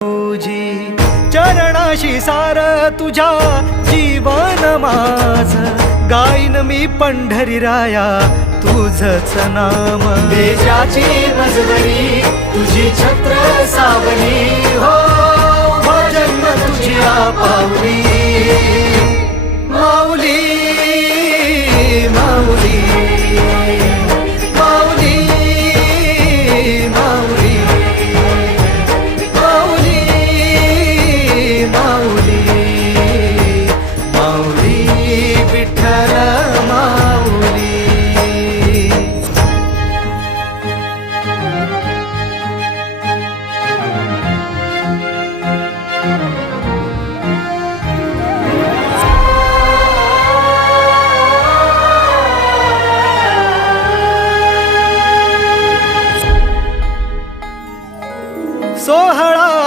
तुझी चरणाशी सार तुझ्या जीवन माझ गाईन मी पंढरी राया तुझच नाम देशाची मजबरी तुझी छत्र सावली हो